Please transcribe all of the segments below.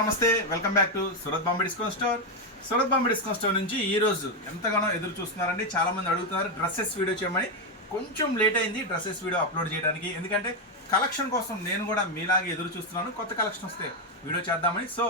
నమస్తే welcome back to Surat Bombay discount store. Surat Bombay discount store నుంచి ఈ రోజు ఎంతగానో ఎదురు చూస్తున్నారండి. చాలా మంది అడుగుతున్నారు డ్రెస్సెస్ వీడియో చేయమని. కొంచెం లేట్ అయింది డ్రెస్సెస్ వీడియో అప్లోడ్ చేయడానికి. ఎందుకంటే కలెక్షన్ కోసం నేను కూడా మీలాగే ఎదురు చూస్తున్నాను. కొత్త కలెక్షన్ వస్తే వీడియో చేద్దామని. సో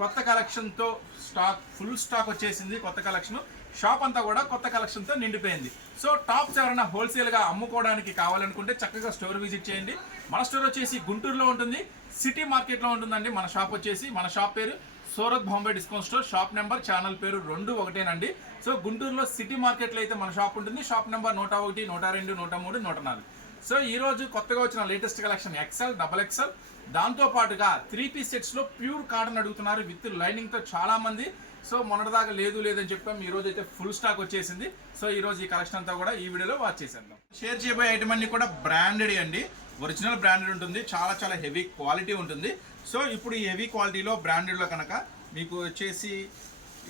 కొత్త కలెక్షన్తో స్టాక్ ఫుల్ స్టాక్ వచ్చేసింది కొత్త కలెక్షన్. షాప్ అంతా కూడా కొత్త కలెక్షన్తో నిండిపోయింది. సో టాప్స్ ఎవరైనా హోల్సేల్గా అమ్ముకోవడానికి కావాలనుకుంటే చక్కగా స్టోర్ విజిట్ చేయండి. మన స్టోర్ వచ్చేసి గుంటూరులో ఉంటుంది. సిటీ మార్కెట్లో ఉంటుందండి. మన షాప్ వచ్చేసి మన షాప్ పేరు Surat Bombay discount store. Shop number channel పేరు రెండు ఒకటేనండి. సో గుంటూరులో సిటీ మార్కెట్లో అయితే మన షాప్ ఉంటుంది. షాప్ నెంబర్ నూట ఒకటి నూట రెండు నూట మూడు నూట నాలుగు. సో ఈరోజు కొత్తగా వచ్చిన latest collection XL double XL దాంతో పాటుగా త్రీ పీస్ సెట్స్లో ప్యూర్ కాటన్ అడుగుతున్నారు. విత్ లైనింగ్తో చాలామంది సో మొన్నటిదాకా లేదు లేదని చెప్పాం. ఈ రోజు అయితే ఫుల్ స్టాక్ వచ్చేసింది. సో ఈ రోజు ఈ కలెక్షన్ అంతా కూడా ఈ వీడియోలో వాచ్ చేసేద్దాం. షేర్ చేయబోయే ఐటమ్ అన్ని కూడా బ్రాండెడ్ అండి. ఒరిజినల్ బ్రాండెడ్ ఉంటుంది. చాలా చాలా హెవీ క్వాలిటీ ఉంటుంది. సో ఇప్పుడు ఈ హెవీ క్వాలిటీలో బ్రాండెడ్లో కనుక మీకు వచ్చేసి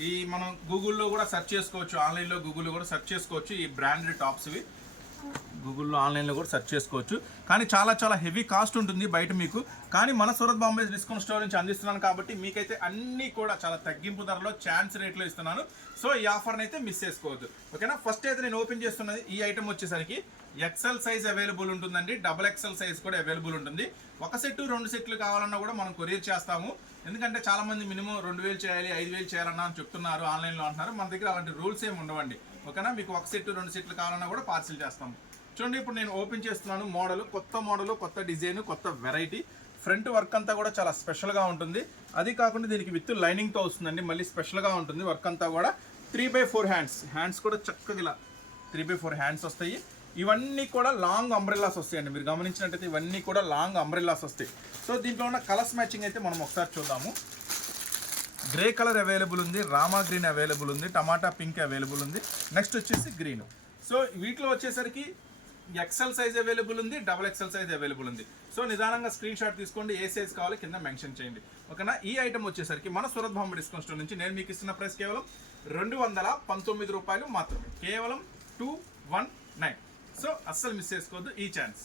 ఈ మనం గూగుల్లో కూడా సెర్చ్ చేసుకోవచ్చు. ఆన్లైన్లో గూగుల్లో కూడా సెర్చ్ చేసుకోవచ్చు ఈ బ్రాండెడ్ టాప్స్వి గూగుల్లో ఆన్లైన్లో కూడా సెర్చ్ చేసుకోవచ్చు. కానీ చాలా చాలా హెవీ కాస్ట్ ఉంటుంది బయట మీకు. కానీ మన సూరత్ బాంబే డిస్కౌంట్ స్టోర్ నుంచి అందిస్తున్నాను కాబట్టి మీకైతే అన్నీ కూడా చాలా తగ్గింపు ధరలో ఛాన్స్ రేట్లో ఇస్తున్నాను. సో ఈ ఆఫర్ని అయితే మిస్ చేసుకోవద్దు. ఓకేనా? ఫస్ట్ అయితే నేను ఓపెన్ చేస్తున్నది ఈ ఐటమ్ వచ్చేసరికి ఎక్సెల్ సైజ్ అవైలబుల్ ఉంటుందండి. డబుల్ ఎక్సెల్ సైజ్ కూడా అవైలబుల్ ఉంటుంది. ఒక సెట్ రెండు సెట్లు కావాలన్నా కూడా మనం కొరియర్ చేస్తాము. ఎందుకంటే చాలామంది మినిమం రెండు వేలు చేయాలి ఐదు వేలు చేయాలన్నా అని చెప్తున్నారు ఆన్లైన్లో అంటున్నారు. మన దగ్గర అలాంటి రూల్స్ ఏమి ఉండవండి. ఓకేనా? మీకు ఒక సెట్ రెండు సెట్లు కావాలన్నా కూడా పార్సిల్ చేస్తాము చూడండి ఇప్పుడు నేను ఓపెన్ చేస్తున్నాను మోడల్. కొత్త మోడల్ కొత్త డిజైన్ కొత్త వెరైటీ. ఫ్రంట్ వర్క్ అంతా కూడా చాలా స్పెషల్గా ఉంటుంది. అది కాకుండా దీనికి విత్ లైనింగ్తో వస్తుందండి. మళ్ళీ స్పెషల్గా ఉంటుంది వర్క్ అంతా కూడా. Three by four hands. Hands కూడా చక్కగా ఇలా త్రీ బై ఫోర్ హ్యాండ్స్ వస్తాయి. ఇవన్నీ కూడా లాంగ్ అంబ్రెల్లాస్ వస్తాయండి. మీరు గమనించినట్టయితే ఇవన్నీ కూడా లాంగ్ అంబ్రెల్లాస్ వస్తాయి. సో దీంట్లో ఉన్న కలర్స్ మ్యాచింగ్ అయితే మనం ఒకసారి చూద్దాము. గ్రే కలర్ అవైలబుల్ ఉంది రామా గ్రీన్ అవైలబుల్ ఉంది టమాటా పింక్ అవైలబుల్ ఉంది. నెక్స్ట్ వచ్చేసి గ్రీన్ సో వీటిలో వచ్చేసరికి ఎక్సెల్ సైజ్ అవైలబుల్ ఉంది డబల్ ఎక్సెల్ సైజ్ అవైలబుల్ ఉంది. సో నిదానంగా స్క్రీన్ షాట్ తీసుకోండి ఏ సైజ్ కావాలో కింద మెన్షన్ చేయండి. ఓకేనా? ఈ ఐటమ్ వచ్చేసరికి మన సూరత్ బాంబ డిస్కౌంట్ స్టోర్ నుంచి నేను మీకు ఇస్తున్న ప్రైస్ కేవలం రెండు వందల పంతొమ్మిది రూపాయలు మాత్రమే. కేవలం టూ వన్ నైన్ సో అస్సలు మిస్ చేసుకోవద్దు ఈ ఛాన్స్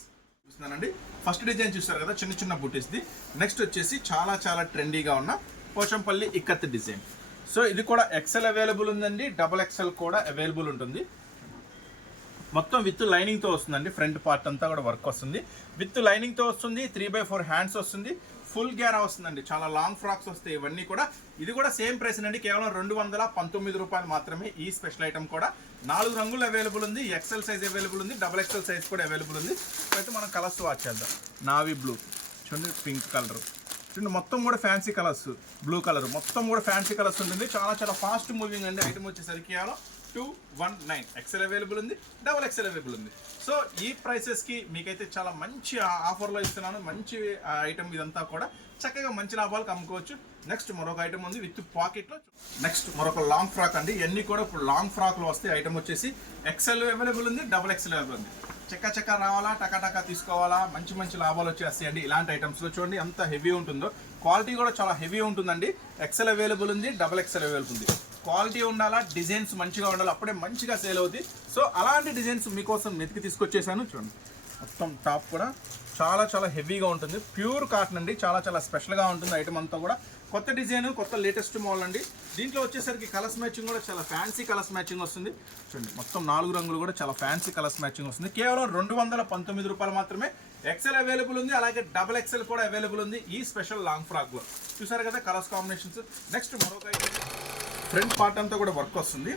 చూస్తున్నానండి. ఫస్ట్ డిజైన్ చూస్తారు కదా చిన్న చిన్న బుటీస్ది నెక్స్ట్ వచ్చేసి చాలా చాలా ట్రెండీగా ఉన్న పోచంపల్లి ఇక్కత్ డిజైన్. సో ఇది కూడా ఎక్సెల్ అవైలబుల్ ఉందండి. డబల్ ఎక్సెల్ కూడా అవైలబుల్ ఉంటుంది. మొత్తం విత్ లైనింగ్తో వస్తుందండి. ఫ్రంట్ పార్ట్ అంతా కూడా వర్క్ వస్తుంది. విత్ లైనింగ్తో వస్తుంది. త్రీ బై ఫోర్ హ్యాండ్స్ వస్తుంది. ఫుల్ గ్యారా వస్తుందండి. చాలా లాంగ్ ఫ్రాక్స్ వస్తాయి ఇవన్నీ కూడా. ఇది కూడా సేమ్ ప్రైస్ అండి. కేవలం రెండు వందల పంతొమ్మిది రూపాయలు మాత్రమే ఈ స్పెషల్ ఐటమ్ కూడా. నాలుగు రంగులు అవైలబుల్ ఉంది. ఎక్సెల్ సైజ్ అవైలబుల్ ఉంది. డబల్ ఎక్సెల్ సైజ్ కూడా అవైలబుల్ ఉంది. అయితే మనం కలర్స్ వాచ్ చేద్దాం. నావీ బ్లూ చూడండి పింక్ కలర్ చూడండి మొత్తం కూడా ఫ్యాన్సీ కలర్స్ బ్లూ కలర్ మొత్తం కూడా ఫ్యాన్సీ కలర్స్ ఉంటుంది. చాలా చాలా ఫాస్ట్ మూవింగ్ అండి. ఐటమ్ వచ్చేసరికి two one nine XL available ఉంది. డబల్ ఎక్సెల్ అవైలబుల్ ఉంది. సో ఈ ప్రైసెస్కి మీకైతే చాలా మంచి ఆఫర్లో ఇస్తున్నాను. మంచి ఐటమ్ ఇదంతా కూడా చక్కగా మంచి లాభాలకు అమ్ముకోవచ్చు నెక్స్ట్ మరొక ఐటమ్ ఉంది విత్ పాకెట్లో. నెక్స్ట్ మరొక లాంగ్ ఫ్రాక్ అండి. ఇవన్నీ కూడా ఇప్పుడు లాంగ్ ఫ్రాక్లో వస్తే ఐటమ్ వచ్చేసి ఎక్సెల్ అవైలబుల్ ఉంది. డబల్ ఎక్సెల్ అవైలబుల్ ఉంది. చెక్క చెక్క రావాలా టకాటకా తీసుకోవాలా మంచి మంచి లాభాలు వచ్చేస్తాయండి ఇలాంటి ఐటమ్స్లో చూడండి ఎంత హెవీ ఉంటుందో. క్వాలిటీ కూడా చాలా హెవీ ఉంటుందండి. ఎక్సెల్ అవైలబుల్ ఉంది డబల్ ఎక్సెల్ అవైలబుల్ ఉంది. క్వాలిటీ ఉండాలా డిజైన్స్ మంచిగా ఉండాలి అప్పుడే మంచిగా సేల్ అవుతుంది సో అలాంటి డిజైన్స్ మీకోసం వెతికి తీసుకొచ్చేసాను. చూడండి మొత్తం టాప్ కూడా. చాలా చాలా హెవీగా ఉంటుంది. ప్యూర్ కాటన్ అండి. చాలా చాలా స్పెషల్గా ఉంటుంది ఐటమ్ అంతా కూడా. కొత్త డిజైన్ కొత్త లేటెస్ట్ మోడల్ అండి. దీంట్లో వచ్చేసరికి కలర్స్ మ్యాచింగ్ కూడా చాలా ఫ్యాన్సీ కలర్స్ మ్యాచింగ్ వస్తుంది. చూడండి మొత్తం నాలుగు రంగులు కూడా చాలా ఫ్యాన్సీ కలర్స్ మ్యాచింగ్ వస్తుంది. కేవలం రెండు వందల పంతొమ్మిది రూపాయలు మాత్రమే ఎక్సెల్ అవైలబుల్ ఉంది. అలాగే డబల్ ఎక్సెల్ కూడా అవైలబుల్ ఉంది ఈ స్పెషల్ లాంగ్ ఫ్రాక్లో చూసారు కదా కలర్స్ కాంబినేషన్స్. నెక్స్ట్ మరొక ఫ్రంట్ పార్ట్ అంతా కూడా వర్క్ వస్తుంది.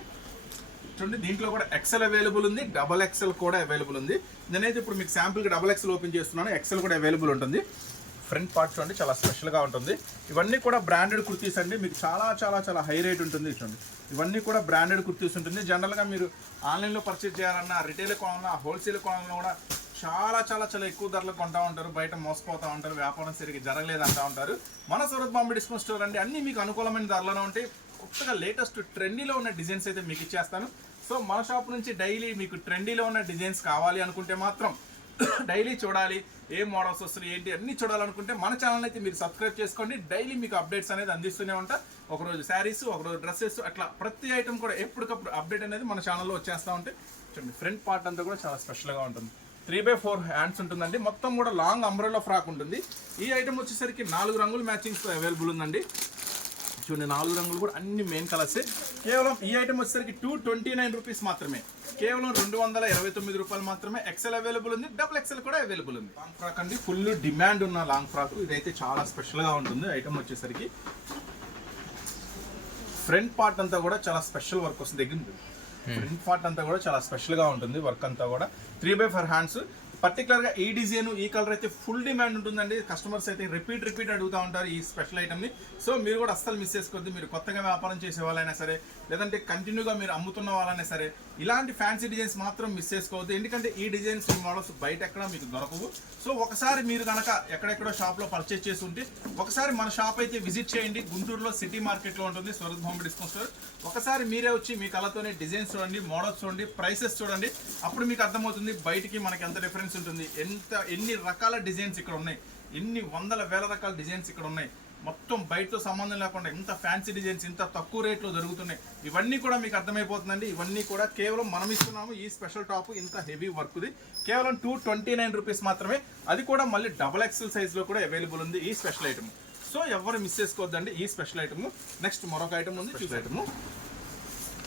చూడండి దీంట్లో కూడా ఎక్సెల్ అవైలబుల్ ఉంది. డబల్ ఎక్సెల్ కూడా అవైలబుల్ ఉంది. నేనైతే ఇప్పుడు మీకు శాంపుల్కి డబల్ ఎక్సెల్ ఓపెన్ చేస్తున్నాను. ఎక్సెల్ కూడా అవైలబుల్ ఉంటుంది. ఫ్రంట్ పార్ట్ చూడండి చాలా స్పెషల్గా ఉంటుంది. ఇవన్నీ కూడా బ్రాండెడ్ కుర్తీస్ అండి. మీకు చాలా చాలా చాలా హై రేట్ ఉంటుంది చూడండి. ఇవన్నీ కూడా బ్రాండెడ్ కుర్తీస్ ఉంటుంది. జనరల్గా మీరు ఆన్లైన్లో పర్చేజ్ చేయాలన్నా రిటైల్ కొనాలన్నా హోల్సేల్ కొనాలన్నా కూడా చాలా చాలా చాలా ఎక్కువ ధరలు కొంటా ఉంటారు. బయట మోసపోతూ ఉంటారు. వ్యాపారం సరిగ్గా జరగలేదు అంటూ ఉంటారు. మన సూరత్ బాంబే డిస్కౌంట్ స్టోర్ అండి. అన్నీ మీకు అనుకూలమైన ధరలోనే ఉంటాయి. కొత్తగా లేటెస్ట్ ట్రెండీలో ఉన్న డిజైన్స్ అయితే మీకు ఇచ్చేస్తాను. సో మన షాప్ నుంచి డైలీ మీకు ట్రెండీలో ఉన్న డిజైన్స్ కావాలి అనుకుంటే మాత్రం డైలీ చూడాలి ఏ మోడల్స్ వస్తున్నాయి ఏంటి అన్ని చూడాలనుకుంటే మన ఛానల్ అయితే మీరు సబ్స్క్రైబ్ చేసుకోండి. డైలీ మీకు అప్డేట్స్ అనేది అందిస్తూనే ఉంటా. ఒకరోజు శారీస్ ఒకరోజు డ్రెస్సెస్ అట్లా ప్రతి ఐటమ్ కూడా ఎప్పటికప్పుడు అప్డేట్ అనేది మన ఛానల్లో వచ్చేస్తూ ఉంటే చూడండి ఫ్రంట్ పార్ట్ అంతా కూడా చాలా స్పెషల్గా ఉంటుంది. త్రీ బై ఫోర్ హ్యాండ్స్ ఉంటుందండి. మొత్తం కూడా లాంగ్ అంబ్రెల్లా ఫ్రాక్ ఉంటుంది. ఈ ఐటమ్ వచ్చేసరికి నాలుగు రంగుల మ్యాచింగ్స్ అవైలబుల్ ఉందండి. చూడండి నాలుగు రంగులు కూడా అన్ని మెయిన్ కలర్స్ కేవలం ఈ ఐటమ్ వచ్చేసరికి టూ ట్వంటీ నైన్ రూపీస్ మాత్రమే. కేవలం రెండు వందల ఇరవై తొమ్మిది రూపాయలు మాత్రమే. ఎక్సెల్ అవైలబుల్ ఉంది డబుల్ ఎక్సెల్ కూడా అవైలబుల్ ఉంది. లాంగ్ ఫ్రాక్ అండి ఫుల్ డిమాండ్ ఉన్న లాంగ్ ఫ్రాక్ ఇదైతే చాలా స్పెషల్గా ఉంటుంది ఐటమ్ వచ్చేసరికి. ఫ్రంట్ పార్ట్ అంతా కూడా చాలా స్పెషల్ వర్క్ వస్తుంది. దగ్గర ఫ్రంట్ పార్ట్ అంతా కూడా చాలా స్పెషల్గా ఉంటుంది వర్క్ అంతా కూడా. త్రీ బై ఫోర్ హ్యాండ్స్ పర్టికులర్గా ఈ డిజైన్ ఈ కలర్ అయితే ఫుల్ డిమాండ్ ఉంటుందండి. కస్టమర్స్ అయితే రిపీట్ రిపీట్ అడుగుతా ఉంటారు ఈ స్పెషల్ ఐటమ్ని. సో మీరు కూడా అస్సలు మిస్ చేసుకోవద్దు. మీరు కొత్తగా వ్యాపారం చేసే వాళ్ళైనా సరే లేదంటే కంటిన్యూగా మీరు అమ్ముతున్న వాళ్ళైనా సరే ఇలాంటి ఫ్యాన్సీ డిజైన్స్ మాత్రం మిస్ చేసుకోవద్దు. ఎందుకంటే ఈ డిజైన్స్ ఈ మోడల్స్ బయట ఎక్కడ మీకు దొరకవు. సో ఒకసారి మీరు కనుక ఎక్కడెక్కడో షాప్లో పర్చేస్ చేసి ఉంటే ఒకసారి మన షాప్ అయితే విజిట్ చేయండి. గుంటూరులో సిటీ మార్కెట్లో ఉంటుంది స్వరత్ హోమ్ డిస్కౌంట్ స్టోర్ ఒకసారి మీరే వచ్చి మీ కళతోనే డిజైన్స్ చూడండి మోడల్స్ చూడండి ప్రైసెస్ చూడండి. అప్పుడు మీకు అర్థమవుతుంది బయటికి మనకి ఎంత డిఫరెన్స్ ఉంటుంది. ఎంత ఎన్ని రకాల డిజైన్స్ ఇక్కడ ఉన్నాయి? ఎన్ని వందల వేల రకాల డిజైన్స్ ఇక్కడ ఉన్నాయి? మొత్తం బయటతో సంబంధం లేకుండా ఇంత ఫ్యాన్సీ డిజైన్స్ ఇంత తక్కువ రేట్లో దొరుకుతున్నాయి. ఇవన్నీ కూడా మీకు అర్థమైపోతుందండి. ఇవన్నీ కూడా కేవలం మనం ఇస్తున్నాము ఈ స్పెషల్ టాప్ ఇంత హెవీ వర్క్ది కేవలం టూ ట్వంటీ నైన్ రూపీస్ మాత్రమే. అది కూడా మళ్ళీ డబల్ ఎక్సెల్ సైజ్లో కూడా అవైలబుల్ ఉంది ఈ స్పెషల్ ఐటమ్ సో ఎవరు మిస్ చేసుకోవద్దండి ఈ స్పెషల్ ఐటమ్ నెక్స్ట్ మరొక ఐటమ్ ఉంది. చూసే ఐటమ్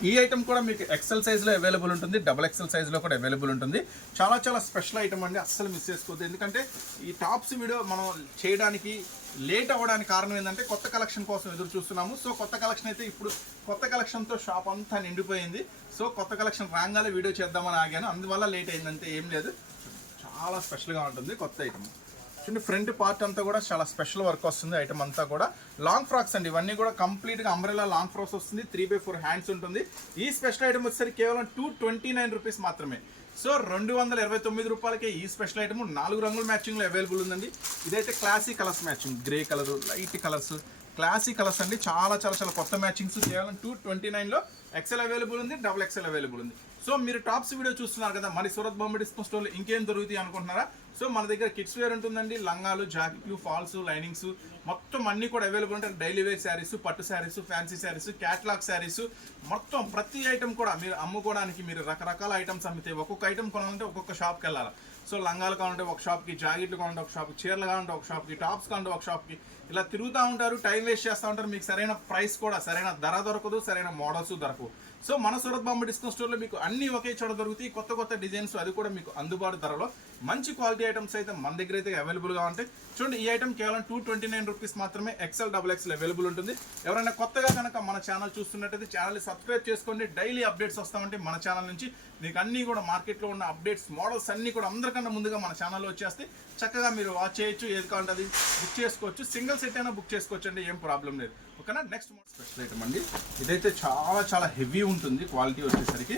ఈ ఐటమ్ కూడా మీకు ఎక్సెల్ సైజ్లో అవైలబుల్ ఉంటుంది. డబల్ ఎక్సెల్ సైజ్లో కూడా అవైలబుల్ ఉంటుంది. చాలా చాలా స్పెషల్ ఐటమ్ అండి. అస్సలు మిస్ చేసుకోవద్దు. ఎందుకంటే ఈ టాప్స్ వీడియో మనం చేయడానికి లేట్ అవ్వడానికి కారణం ఏంటంటే కొత్త కలెక్షన్ కోసం ఎదురు చూస్తున్నాము. సో కొత్త కలెక్షన్ అయితే ఇప్పుడు కొత్త కలెక్షన్తో షాప్ అంతా నిండిపోయింది. సో కొత్త కలెక్షన్ రాగానే వీడియో చేద్దామని ఆగాను. అందువల్ల లేట్ అయిందంటే ఏం లేదు. చాలా స్పెషల్గా ఉంటుంది కొత్త ఐటమ్ చూడండి ఫ్రంట్ పార్ట్ అంతా కూడా చాలా స్పెషల్ వర్క్ వస్తుంది ఐటమ్ అంతా కూడా. లాంగ్ ఫ్రాక్స్ అండి ఇవన్నీ కూడా కంప్లీట్గా అంబ్రెలా లాంగ్ ఫ్రాక్స్ వస్తుంది త్రీ బై ఫోర్ హ్యాండ్స్ ఉంటుంది. ఈ స్పెషల్ ఐటమ్ వచ్చేసరికి కేవలం టూ ట్వంటీ నైన్ రూపీస్ మాత్రమే. సో రెండు వందల ఇరవై తొమ్మిది రూపాయలకే ఈ స్పెషల్ ఐటమ్ నాలుగు రంగుల మ్యాచింగ్లో అవైలబుల్ ఉందండి. ఇదైతే classic colours matching grey colour light colours classic colours అండి చాలా చాలా చాలా కొత్త మ్యాచింగ్స్ కేవలం టూ ట్వంటీ నైన్లో ఎక్సెల్ అవైలబుల్ ఉంది డబుల్ ఎక్సెల్ అవైలబుల్ ఉంది. సో మీరు టాప్స్ వీడియో చూస్తున్నారు కదా మరి సూరత్ బొమ్మ డిస్కౌంట్ స్టోర్లో ఇంకేం దొరుకుతాయి అనుకుంటున్నారా? సో మన దగ్గర కిడ్స్ వేర్ ఉంటుందండి. లంగాలు జాకెట్లు ఫాల్స్ లైనింగ్స్ మొత్తం అన్ని కూడా అవైలబుల్ ఉంటాయి. డైలీ వేర్ శారీస్ పట్టు శారీస్ ఫ్యాన్సీ శారీస్ క్యాట్లాగ్ శారీస్ మొత్తం ప్రతి ఐటమ్ కూడా మీరు అమ్ముకోవడానికి మీరు రకరకాల ఐటమ్స్ అమ్మితే ఒక్కొక్క ఐటమ్ కొనాలంటే ఒక్కొక్క షాప్కి వెళ్ళాలి. సో లంగాలు కావాలంటే ఒక షాప్కి జాకెట్లు కావాలంటే ఒక షాప్కి చీరలు కావాలంటే ఒక షాప్కి టాప్స్ కావాలంటే ఒక షాప్కి ఇలా తిరుగుతూ ఉంటారు టైం వేస్ట్ చేస్తూ ఉంటారు. మీకు సరైన ప్రైస్ కూడా సరైన ధర దొరకదు సరైన మోడల్స్ దొరకవు. సో మన సూరత్ బాంబే డిస్కౌంట్ స్టోర్లో మీకు అన్ని ఒకే చోట దొరుకుతాయి. కొత్త కొత్త డిజైన్స్ అది కూడా మీకు అందుబాటు ధరలో మంచి క్వాలిటీ ఐటమ్స్ అయితే మన దగ్గర అయితే అవైలబుల్గా ఉంటాయి. చూడండి ఈ ఐటమ్ కేవలం టూ ట్వంటీ నైన్ రూపీస్ మాత్రమే ఎక్సెల్ డబుల్ ఎక్సెల్ అవైలబుల్ ఉంటుంది. ఎవరైనా కొత్తగా కనుక మన ఛానల్ చూస్తున్నట్టయితే ఛానల్ సబ్స్క్రైబ్ చేసుకోండి. డైలీ అప్డేట్స్ వస్తామంటే మన ఛానల్ నుంచి. మీకు అన్నీ కూడా మార్కెట్లో ఉన్న అప్డేట్స్ మోడల్స్ అన్నీ కూడా అందరికన్నా ముందుగా మన ఛానల్లో వచ్చేస్తే చక్కగా మీరు వాచ్ చేయొచ్చు. ఏది కావాలంటే అది బుక్ చేసుకోవచ్చు. సింగిల్ సెట్ అయినా బుక్ చేసుకోవచ్చు అండి ఏం ప్రాబ్లం లేదు. ఓకేనా? నెక్స్ట్ స్పెషల్ ఐటమ్ అండి. ఇదైతే చాలా చాలా హెవీ ఉంటుంది. క్వాలిటీ వచ్చేసరికి.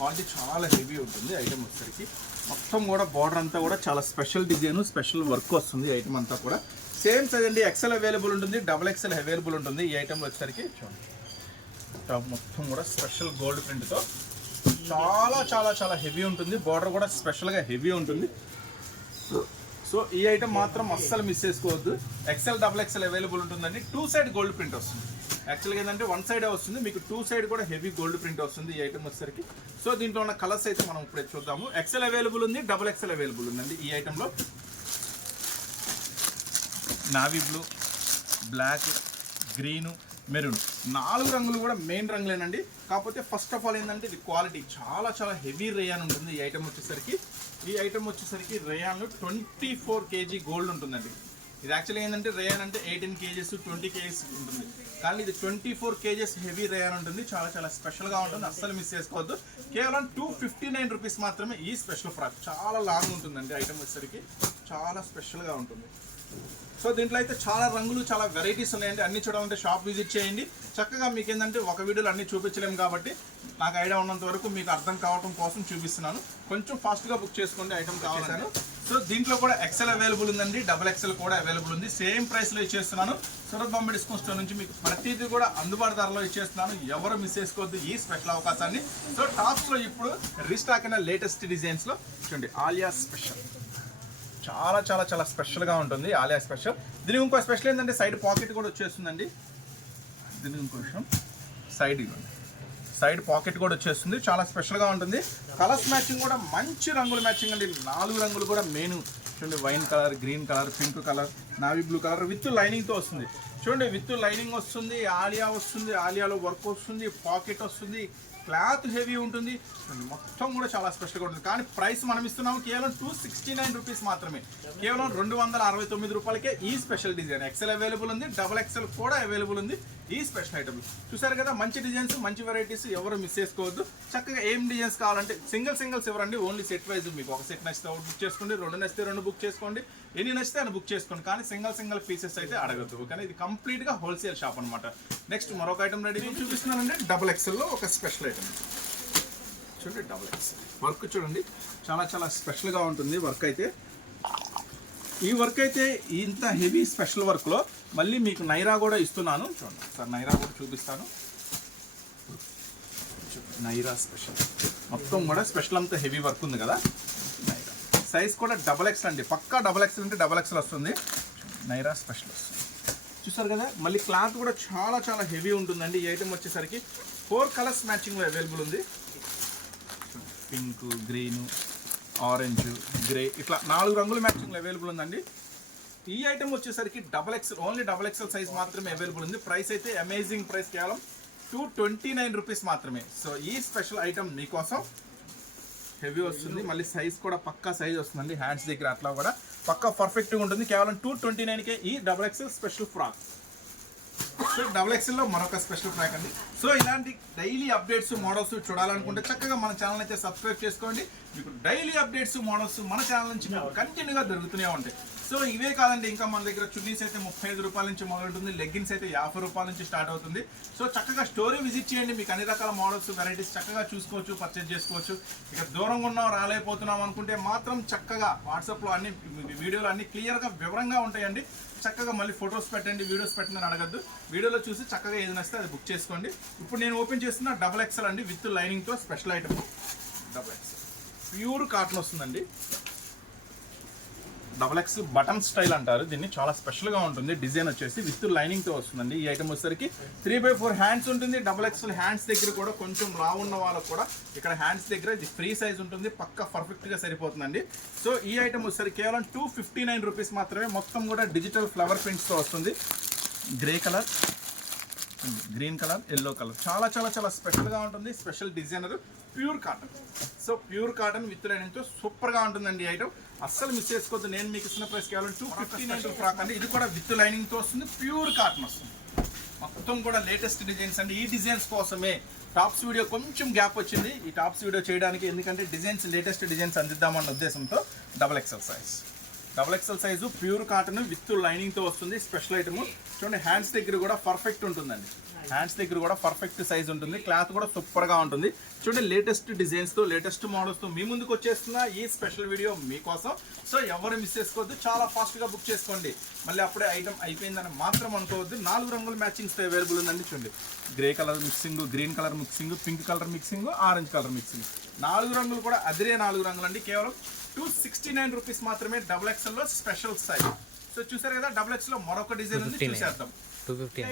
క్వాలిటీ చాలా హెవీ ఉంటుంది ఐటమ్ వచ్చేసరికి. మొత్తం కూడా బార్డర్ అంతా కూడా చాలా స్పెషల్ డిజైన్ స్పెషల్ వర్క్ వస్తుంది ఐటమ్ అంతా కూడా. సేమ్ సైజ్ అండి ఎక్సెల్ అవైలబుల్ ఉంటుంది డబుల్ ఎక్సెల్ అవైలబుల్ ఉంటుంది ఈ ఐటమ్ వచ్చేసరికి. టాప్ మొత్తం కూడా స్పెషల్ గోల్డ్ ప్రింట్తో చాలా చాలా చాలా హెవీ ఉంటుంది. బార్డర్ కూడా స్పెషల్గా హెవీ ఉంటుంది. సో ఈ ఐటమ్ మాత్రం అస్సలు మిస్ చేసుకోవద్దు. ఎక్సెల్ డబుల్ ఎక్సెల్ అవైలబుల్ ఉంటుందండి. టూ సైడ్ గోల్డ్ ప్రింట్ వస్తుంది. యాక్చువల్గా ఏంటంటే వన్ సైడే వస్తుంది. మీకు టూ సైడ్ కూడా హెవీ గోల్డ్ ప్రింట్ వస్తుంది ఈ ఐటమ్ వచ్చేసరికి. సో దీంట్లో ఉన్న కలర్స్ అయితే మనం ఇప్పుడే చూద్దాము. ఎక్సెల్ అవైలబుల్ ఉంది డబుల్ ఎక్సెల్ అవైలబుల్ ఉందండి ఈ ఐటెంలో navy blue black green maroon నాలుగు రంగులు కూడా మెయిన్ రంగులేనండి. కాకపోతే ఫస్ట్ ఆఫ్ ఆల్ ఏంటంటే ఇది క్వాలిటీ చాలా చాలా హెవీ రేయాన్ ఉంటుంది ఈ ఐటమ్ వచ్చేసరికి. ఈ ఐటమ్ వచ్చేసరికి రేయాన్లో ట్వంటీ ఫోర్ కేజీ గోల్డ్ ఉంటుందండి. ఇది యాక్చువల్లీ ఏంటంటే రేయాన్ అంటే ఎయిటీన్ కేజెస్ ట్వంటీ కేజెస్ ఉంటుంది. కానీ ఇది twenty four KGs heavy rayon ఉంటుంది. చాలా చాలా స్పెషల్గా ఉంటుంది. అస్సలు మిస్ చేసుకోవద్దు. కేవలం టూ ఫిఫ్టీ నైన్ రూపీస్ మాత్రమే ఈ స్పెషల్ ఫ్రాక్ చాలా లాంగ్ ఉంటుందండి ఐటమ్ వచ్చేసరికి. చాలా స్పెషల్గా ఉంటుంది. సో దీంట్లో అయితే చాలా రంగులు చాలా వెరైటీస్ ఉన్నాయండి. అన్ని చూడాలంటే షాప్ విజిట్ చేయండి. చక్కగా మీకు ఏంటంటే ఒక వీడియోలో అన్ని చూపించలేము కాబట్టి నాకు ఐడియా ఉన్నంత వరకు మీకు అర్థం కావడం కోసం చూపిస్తున్నాను. కొంచెం ఫాస్ట్గా బుక్ చేసుకోండి ఐటమ్ కావాలను సో దీంట్లో కూడా ఎక్సెల్ అవైలబుల్ ఉందండి. డబుల్ ఎక్సెల్ కూడా అవైలబుల్ ఉంది. సేమ్ ప్రైస్లో ఇచ్చేస్తున్నాను. సూరత్ బాంబే డిస్కౌంట్ స్టోర్ నుంచి మీకు ప్రతిదీ కూడా అందుబాటు ధరలో ఇచ్చేస్తున్నాను. ఎవరు మిస్ చేసుకోవద్దు. ఈ స్పెషల్ అవకాశాన్ని. సో టాప్స్లో ఇప్పుడు రీస్టాక్ అయిన లేటెస్ట్ డిజైన్స్లో చూడండి ఆలియా స్పెషల్ చాలా చాలా చాలా స్పెషల్గా ఉంటుంది ఆలియా స్పెషల్ దీనికి ఇంకో స్పెషల్ ఏంటంటే సైడ్ పాకెట్ కూడా వచ్చేస్తుందండి. దీనికి ఇంకో విషయం సైడ్ ఇవ్వండి. సైడ్ పాకెట్ కూడా వచ్చేస్తుంది. చాలా స్పెషల్గా ఉంటుంది. కలర్స్ మ్యాచింగ్ కూడా మంచి రంగుల మ్యాచింగ్ అండి. నాలుగు రంగులు కూడా మెయిన్. చూడండి wine colour green colour pink colour navy blue colour with లైనింగ్తో వస్తుంది. చూడండి విత్ లైనింగ్ వస్తుంది ఆలియా వస్తుంది ఆలియాలో వర్క్ వస్తుంది పాకెట్ వస్తుంది క్లాత్ హెవీ ఉంటుంది. మొత్తం కూడా చాలా స్పెషల్గా ఉంటుంది. కానీ ప్రైస్ మనం ఇస్తున్నాము కేవలం టూ సిక్స్టీ నైన్ రూపీస్ మాత్రమే. కేవలం రెండు వందల అరవై తొమ్మిది రూపాయలకే ఈ స్పెషల్ డిజైన్ ఎక్సెల్ అవైలబుల్ ఉంది డబుల్ ఎక్సెల్ కూడా అవైలబుల్ ఉంది. ఈ స్పెషల్ ఐటమ్ చూసారు కదా మంచి డిజైన్స్ మంచి వెరైటీస్ ఎవరు మిస్ చేసుకోవద్దు. చక్కగా ఏం డిజైన్స్ కావాలంటే సింగిల్ సింగిల్స్ ఎవరండి ఓన్లీ సెట్ వైజ్ మీకు ఒక సెట్ నచ్చితే ఒకటి బుక్ చేసుకోండి రెండు నచ్చితే రెండు బుక్ చేసుకోండి ఎన్ని నచ్చితే అని బుక్ చేసుకోండి. కానీ సింగిల్ సింగిల్ పీసెస్ అయితే అడగద్దు. ఓకేనా? ఇది కంప్లీట్గా హోల్సేల్ షాప్ అనమాట నెక్స్ట్ మరొక ఐటమ్ రెడీ చూపిస్తున్నానండి డబుల్ ఎక్సెల్లో ఒక స్పెషల్ ఐటమ్ చూడండి డబుల్ ఎక్సెల్ వర్క్ చూడండి. చాలా చాలా స్పెషల్గా ఉంటుంది వర్క్ అయితే. ఈ వర్క్ అయితే ఇంత హెవీ స్పెషల్ వర్క్లో మళ్ళీ మీకు నైరా కూడా ఇస్తున్నాను. చూడండి సార్ నైరా కూడా చూపిస్తాను. నైరా స్పెషల్ మొత్తం కూడా స్పెషల్ అంతా హెవీ వర్క్ ఉంది కదా? నైరా. సైజ్ కూడా డబల్ ఎక్స్ అండి. పక్కా డబల్ ఎక్స్ అంటే డబల్ ఎక్స్ఎల్ వస్తుంది. నైరా స్పెషల్ వస్తుంది. చూసారు కదా? మళ్ళీ క్లాత్ కూడా చాలా చాలా హెవీ ఉంటుందండి. ఈ ఐటెం వచ్చేసరికి ఫోర్ కలర్స్ మ్యాచింగ్లో అవైలబుల్ ఉంది. పింక్ గ్రీన్ ఆరెంజ్ గ్రే ఇట్లా నాలుగు రంగుల మ్యాచింగ్ అవైలబుల్ ఉందండి. ఈ ఐటమ్ వచ్చేసరికి double XL only double XL size మాత్రమే అవైలబుల్ ఉంది. ప్రైస్ అయితే అమేజింగ్ ప్రైస్ కేవలం టూ ట్వంటీ నైన్ రూపీస్ మాత్రమే. సో ఈ స్పెషల్ ఐటమ్ మీకోసం హెవీ వస్తుంది. మళ్ళీ సైజ్ కూడా పక్కా సైజ్ వస్తుందండి. హ్యాండ్స్ దగ్గర అట్లా కూడా పక్కా పర్ఫెక్ట్గా ఉంటుంది. కేవలం టూ ట్వంటీ నైన్కే ఈ double XL special frock so double ఎక్స్ఎల్లో మరొక స్పెషల్ ప్యాక్ అండి. సో ఇలాంటి డైలీ అప్డేట్స్ మోడల్స్ చూడాలనుకుంటే చక్కగా మన ఛానల్ అయితే సబ్స్క్రైబ్ చేసుకోండి. మీకు డైలీ అప్డేట్స్ మోడల్స్ మన ఛానల్ నుంచి మీకు కంటిన్యూగా దొరుకుతూనే ఉంటాయి. సో ఇవే కాదండి ఇంకా మన దగ్గర చున్నీస్ అయితే ముప్పై ఐదు రూపాయల నుంచి మొదలుంటుంది లెగ్గిన్స్ అయితే యాభై రూపాయల నుంచి స్టార్ట్ అవుతుంది. సో చక్కగా స్టోరీ విజిట్ చేయండి మీకు అన్ని రకాల మోడల్స్ వెరైటీస్ చక్కగా చూసుకోవచ్చు పర్చేజ్ చేసుకోవచ్చు. ఇక దూరంగా ఉన్నాం రాలేకపోతున్నాం అనుకుంటే మాత్రం చక్కగా వాట్సాప్లో అన్ని వీడియోలు అన్ని క్లియర్గా వివరంగా ఉంటాయండి. చక్కగా మళ్ళీ ఫొటోస్ పెట్టండి వీడియోస్ పెట్టండి అడగద్దు. వీడియోలో చూసి చక్కగా ఏది నచ్చితే అది బుక్ చేసుకోండి. ఇప్పుడు నేను ఓపెన్ చేస్తున్న డబల్ ఎక్సెల్ అండి with లైనింగ్తో special item double XL pure cotton వస్తుందండి. డబల్ ఎక్స్ బటన్ స్టైల్ అంటారు. దీన్ని చాలా స్పెషల్గా ఉంటుంది. డిజైన్ వచ్చేసి విత్ లైనింగ్తో వస్తుందండి. ఈ ఐటమ్ వచ్చేసరికి త్రీ బై ఫోర్ హ్యాండ్స్ ఉంటుంది. డబల్ ఎక్స్ హ్యాండ్స్ దగ్గర కూడా కొంచెం లా ఉన్న వాళ్ళకు కూడా ఇక్కడ హ్యాండ్స్ దగ్గర ఇది ఫ్రీ సైజ్ ఉంటుంది. పక్క పర్ఫెక్ట్గా సరిపోతుందండి. సో ఈ ఐటమ్ వచ్చేసరికి కేవలం టూ ఫిఫ్టీ నైన్ రూపీస్ మాత్రమే మొత్తం కూడా డిజిటల్ ఫ్లవర్ ప్రింట్స్తో వస్తుంది. Grey colour green colour yellow colour చాలా చాలా చాలా స్పెషల్గా ఉంటుంది. Special designer pure cotton so pure cotton with లైనింగ్తో సూపర్గా ఉంటుందండి ఈ ఐటమ్ అస్సలు మిస్ చేసుకోవద్దు. నేను మీకు ఇస్తున్న ప్రైస్ కేవలం టూ ఫిఫ్టీ నైన్ ఫ్రాక్ అండి. ఇది కూడా విత్ లైనింగ్తో వస్తుంది. ప్యూర్ కాటన్ వస్తుంది. మొత్తం కూడా లేటెస్ట్ డిజైన్స్ అండి. ఈ డిజైన్స్ కోసమే టాప్స్ వీడియో కొంచెం గ్యాప్ వచ్చింది. ఈ టాప్స్ వీడియో చేయడానికి ఎందుకంటే డిజైన్స్ లేటెస్ట్ డిజైన్స్ అందిద్దామన్న ఉద్దేశంతో double XL size double XL size pure cotton with లైనింగ్తో వస్తుంది స్పెషల్ ఐటమ్ చూడండి హ్యాండ్స్ దగ్గర కూడా పర్ఫెక్ట్ ఉంటుందండి. హ్యాండ్స్ దగ్గర కూడా పర్ఫెక్ట్ సైజ్ ఉంటుంది. క్లాత్ కూడా సూపర్గా ఉంటుంది. చూడండి లేటెస్ట్ డిజైన్స్తో లేటెస్ట్ మోడల్స్తో మీ ముందుకు వచ్చేస్తున్న ఈ స్పెషల్ వీడియో మీకోసం. సో ఎవరు మిస్ చేసుకోవద్దు చాలా ఫాస్ట్గా బుక్ చేసుకోండి. మళ్ళీ అప్పుడే ఐటమ్ అయిపోయిందని మాత్రం అనుకోవద్దు. నాలుగు రంగుల మ్యాచింగ్స్తో అవైలబుల్ ఉందండి చూడండి. Grey colour mixing green colour mixing pink colour mixing orange colour mixing నాలుగు రంగులు కూడా అదిరే నాలుగు రంగులు అండి కేవలం టూ సిక్స్టీ నైన్ రూపీస్ మాత్రమే డబుల్ ఎక్స్ఎల్లో స్పెషల్ సైజ్ సో చూసారు కదా డబుల్ ఎక్స్లో మరొక డిజైన్ ఉంది చూసేద్దాం.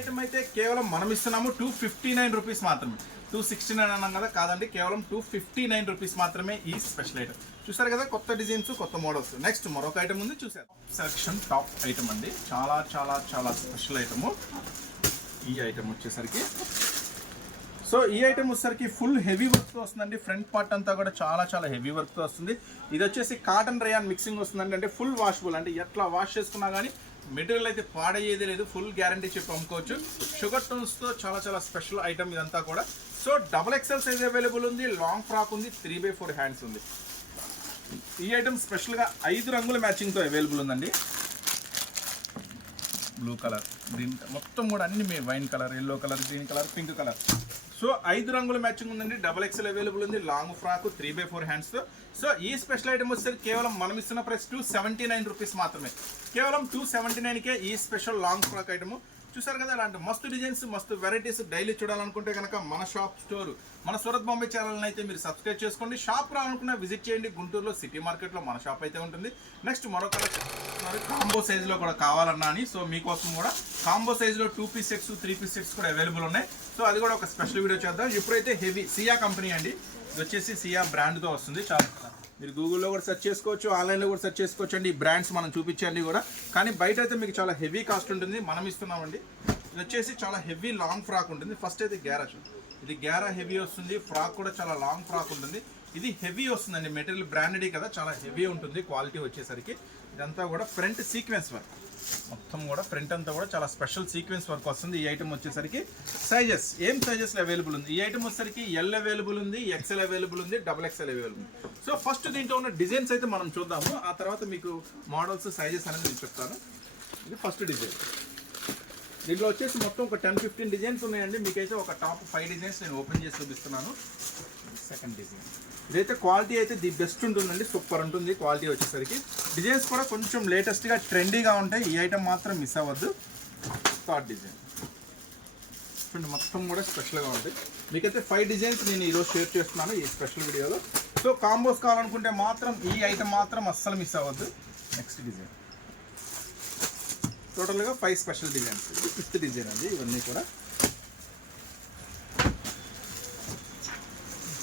ఐటమ్ అయితే కేవలం మనం ఇస్తున్నాము టూ ఫిఫ్టీ నైన్ రూపీస్ మాత్రమే. టూ సిక్స్టీ నైన్ అన్నాం కదా కాదండి కేవలం టూ ఫిఫ్టీ నైన్ రూపీస్ మాత్రమే ఈ స్పెషల్ ఐటమ్ చూసారు కదా కొత్త డిజైన్స్ కొత్త మోడల్స్ నెక్స్ట్ మరొక ఐటమ్ ఉంది చూసారు సెలక్షన్ టాప్ ఐటమ్ అండి. చాలా చాలా చాలా స్పెషల్ ఐటమ్ ఈ ఐటమ్ వచ్చేసరికి సో ఈ ఐటమ్ వచ్చేసరికి ఫుల్ హెవీ వర్క్తో వస్తుందండి. ఫ్రంట్ పార్ట్ అంతా కూడా చాలా చాలా హెవీ వర్క్తో వస్తుంది. ఇది వచ్చేసి కాటన్ రేయాన్ మిక్సింగ్ వస్తుందండి. అంటే ఫుల్ వాషబుల్ అంటే ఎట్లా వాష్ చేసుకున్నా కానీ మెటీరియల్ అయితే పాడయ్యేది లేదు. ఫుల్ గ్యారంటీ చెప్పి అమ్ముకోవచ్చు. షుగర్ టోన్స్తో చాలా చాలా స్పెషల్ ఐటమ్ ఇదంతా కూడా. So double XL size available ఉంది. లాంగ్ ఫ్రాక్ ఉంది. త్రీ బై ఫోర్ హ్యాండ్స్ ఉంది. ఈ ఐటమ్ స్పెషల్గా ఐదు రంగుల మ్యాచింగ్తో అవైలబుల్ ఉందండి. బ్లూ కలర్ గ్రీన్ మొత్తం కూడా అన్ని మీ wine colour yellow colour green colour pink colour so ఐదు రంగుల మ్యాచింగ్ ఉందండి. డబల్ ఎక్స్ఎల్ అవైలబుల్ ఉంది. Long frock three by four hands so ఈ స్పెషల్ ఐటమ్ వచ్చేసరికి కేవలం మనం ఇస్తున్న price two seventy nine rupees మాత్రమే. కేవలం టూ సెవెంటీ నైన్కే ఈ స్పెషల్ లాంగ్ ఫ్రాక్ ఐటమ్ చూసారు కదా అలాంటి మస్తు డిజైన్స్ మస్తు వెరైటీస్ డైలీ చూడాలనుకుంటే కనుక మన షాప్ స్టోర్ మన సూరత్ బాంబే ఛానల్ అయితే మీరు సబ్స్క్రైబ్ చేసుకోండి. షాప్ రావాలనుకున్నా విజిట్ చేయండి. గుంటూరులో సిటీ మార్కెట్లో మన షాప్ అయితే ఉంటుంది. నెక్స్ట్ మరొక కాంబో సైజులో కూడా కావాలన్నా అని. సో మీకోసం కూడా కాంబో సైజులో two piece sets three piece sets కూడా అవైలబుల్ ఉన్నాయి. సో అది కూడా ఒక స్పెషల్ వీడియో చేద్దాం. ఇప్పుడైతే హెవీ సియా కంపెనీ అండి. ఇది వచ్చేసి సియా బ్రాండ్తో వస్తుంది. చాలా. మీరు గూగుల్లో కూడా సెర్చ్ చేసుకోవచ్చు ఆన్లైన్లో కూడా సెర్చ్ చేసుకోవచ్చు అండి. ఈ బ్రాండ్స్ మనం చూపించండి కూడా. కానీ బయట అయితే మీకు చాలా హెవీ కాస్ట్ ఉంటుంది. మనం ఇస్తున్నామండి. ఇది వచ్చేసి చాలా హెవీ లాంగ్ ఫ్రాక్ ఉంటుంది. ఫస్ట్ అయితే గ్యారా ఇది గ్యారా హెవీ వస్తుంది. ఫ్రాక్ కూడా చాలా లాంగ్ ఫ్రాక్ ఉంటుంది. ఇది హెవీ వస్తుందండి. మెటీరియల్ బ్రాండెడ్ కదా చాలా హెవీ ఉంటుంది క్వాలిటీ వచ్చేసరికి. ఇదంతా కూడా ఫ్రంట్ సీక్వెన్స్ వర్క్ మొత్తం కూడా ఫ్రంట్ అంతా కూడా చాలా స్పెషల్ సీక్వెన్స్ వర్క్ వస్తుంది. ఈ ఐటమ్ వచ్చేసరికి సైజెస్ ఏం సైజెస్ అవైలబుల్ ఉంది? ఈ ఐటమ్ వచ్చేసరికి ఎల్ అవైలబుల్ ఉంది ఎక్సెల్ అవైలబుల్ ఉంది డబుల్ ఎక్సెల్ అవైలబుల్ ఉంది. సో ఫస్ట్ దీంట్లో ఉన్న డిజైన్స్ అయితే మనం చూద్దాము. ఆ తర్వాత మీకు మోడల్స్ సైజెస్ అనేది నేను చెప్తాను. ఇది ఫస్ట్ డిజైన్ దీంట్లో వచ్చేసి మొత్తం ఒక టెన్ ఫిఫ్టీన్ డిజైన్స్ ఉన్నాయండి. మీకైతే ఒక టాప్ ఫైవ్ డిజైన్స్ నేను ఓపెన్ చేసి చూపిస్తున్నాను. సెకండ్ డిజైన్ ఇదైతే క్వాలిటీ అయితే ది బెస్ట్ ఉంటుందండి సూపర్ ఉంటుంది క్వాలిటీ వచ్చేసరికి. డిజైన్స్ కూడా కొంచెం లేటెస్ట్గా ట్రెండీగా ఉంటాయి ఈ ఐటమ్ మాత్రం మిస్ అవ్వద్దు. థాట్ డిజైన్ చూడండి మొత్తం కూడా స్పెషల్గా ఉంటాయి మీకైతే ఫైవ్ డిజైన్స్ నేను ఈరోజు షేర్ చేస్తున్నాను ఈ స్పెషల్ వీడియోలో సో కాంబోస్ కావాలనుకుంటే మాత్రం ఈ ఐటమ్ మాత్రం అస్సలు మిస్ అవ్వద్దు. నెక్స్ట్ డిజైన్ టోటల్గా five special designs fifth design అండి ఇవన్నీ కూడా.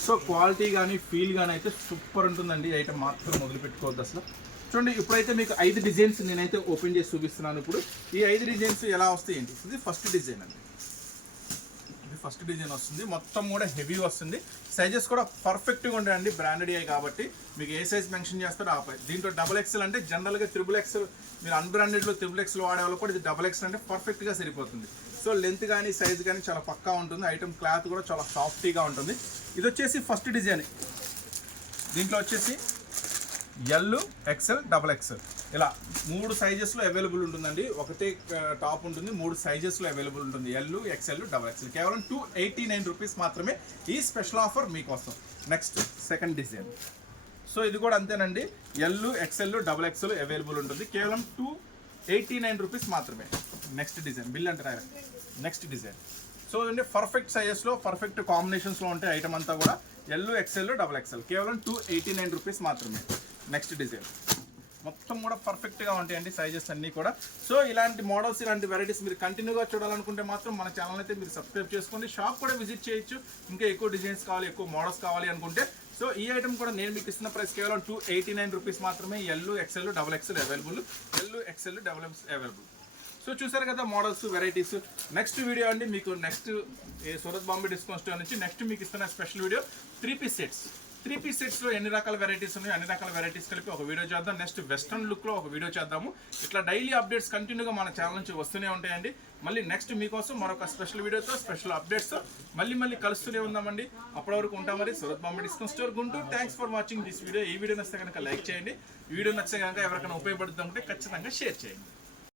సో క్వాలిటీ కానీ ఫీల్ కానీ అయితే సూపర్ ఉంటుందండి. ఐటమ్ మాత్రం మొదలు పెట్టుకోవద్దు అసలు. చూడండి ఇప్పుడైతే మీకు ఐదు డిజైన్స్ నేనైతే ఓపెన్ చేసి చూపిస్తున్నాను ఇప్పుడు. ఈ ఐదు డిజైన్స్ ఎలా వస్తాయి ఏంటి? ఇది ఫస్ట్ డిజైన్ అండి. ఇది ఫస్ట్ డిజైన్ వస్తుంది. మొత్తం కూడా హెవీ వస్తుంది. సైజెస్ కూడా పర్ఫెక్ట్గా ఉంటాయండి బ్రాండెడ్ అయ్యాయి కాబట్టి. మీకు ఏ సైజ్ మెన్షన్ చేస్తారో ఆ పై దీంట్లో డబుల్ ఎక్స్ఎల్ అంటే జనరల్గా త్రిబుల్ ఎక్స్ఎల్ మీరు అన్బ్రాండెడ్లో త్రిబుల్ ఎక్స్ఎల్ వాడే వాళ్ళు కూడా ఇది డబుల్ ఎక్స్ఎల్ అంటే పర్ఫెక్ట్గా సరిపోతుంది. సో లెంత్ కానీ సైజ్ కానీ చాలా పక్కా ఉంటుంది. ఐటమ్ క్లాత్ కూడా చాలా సాఫ్టీగా ఉంటుంది. ఇది వచ్చేసి ఫస్ట్ డిజైన్. దీంట్లో వచ్చేసి ఎల్ ఎక్సెల్ డబల్ ఎక్సెల్ ఇలా మూడు సైజెస్లో అవైలబుల్ ఉంటుందండి. ఒకటే టాప్ ఉంటుంది మూడు సైజెస్లో అవైలబుల్ ఉంటుంది. ఎల్ ఎక్సెల్ డబల్ ఎక్సెల్ కేవలం టూ ఎయిటీ నైన్ రూపీస్ మాత్రమే ఈ స్పెషల్ ఆఫర్ మీకోసం. నెక్స్ట్ సెకండ్ డిజైన్ సో ఇది కూడా అంతేనండి. L XL double XL available ఉంటుంది. కేవలం టూ ఎయిటీ నైన్ రూపీస్ మాత్రమే నెక్స్ట్ డిజైన్ బిల్ అంటారా నెక్స్ట్ డిజైన్ సో అంటే పర్ఫెక్ట్ సైజెస్లో పర్ఫెక్ట్ కాంబినేషన్స్లో ఉంటే ఐటమ్ అంతా కూడా ఎల్ ఎక్సెల్ డబల్ ఎక్సెల్ కేవలం టూ ఎయిటీ నైన్ రూపీస్ మాత్రమే. నెక్స్ట్ డిజైన్ మొత్తం కూడా పర్ఫెక్ట్గా ఉంటాయండి సైజెస్ అన్నీ కూడా. సో ఇలాంటి మోడల్స్ ఇలాంటి వెరైటీస్ మీరు కంటిన్యూగా చూడాలనుకుంటే మాత్రం మన ఛానల్ అయితే మీరు సబ్స్క్రైబ్ చేసుకోండి. షాప్ కూడా విజిట్ చేయొచ్చు. ఇంకా ఎక్కువ డిజైన్స్ కావాలి ఎక్కువ మోడల్స్ కావాలి అనుకుంటే. సో ఈ ఐటమ్ కూడా నేను మీకు ఇస్తున్న ప్రైస్ కేవలం టూ ఎయిటీ నైన్ రూపీస్ మాత్రమే L XL double XL available L XL double X available so చూసారు కదా మోడల్స్ వెరైటీస్ నెక్స్ట్ వీడియో అండి మీకు next Surat Bombay discount store నుంచి నెక్స్ట్ మీకు ఇస్తున్న special video three piece sets three piece సెట్స్లో ఎన్ని రకాల వెరైటీస్ ఉన్నాయో అన్ని రకాల వెరైటీస్ కలిపి ఒక వీడియో చేద్దాం. నెక్స్ట్ వెస్ట్రన్ లుక్లో ఒక వీడియో చేద్దాము. ఇట్లా డైలీ అప్డేట్స్ కంటిన్యూగా మన ఛానల్ నుంచి వస్తూనే ఉంటాయండి. మళ్ళీ నెక్స్ట్ మీకోసం మరొక స్పెషల్ వీడియోతో స్పెషల్ అప్డేట్స్తో మళ్ళీ మళ్ళీ కలుస్తూనే ఉందామండి. అప్పటి వరకు ఉంటాం మరి Surat Bombay discount store Guntur thanks for watching this video ఈ వీడియో నచ్చితే కనుక లైక్ చేయండి. వీడియో నచ్చితే కనుక ఎవరికైనా ఉపయోగపడుతుందంటే ఖచ్చితంగా షేర్ చేయండి.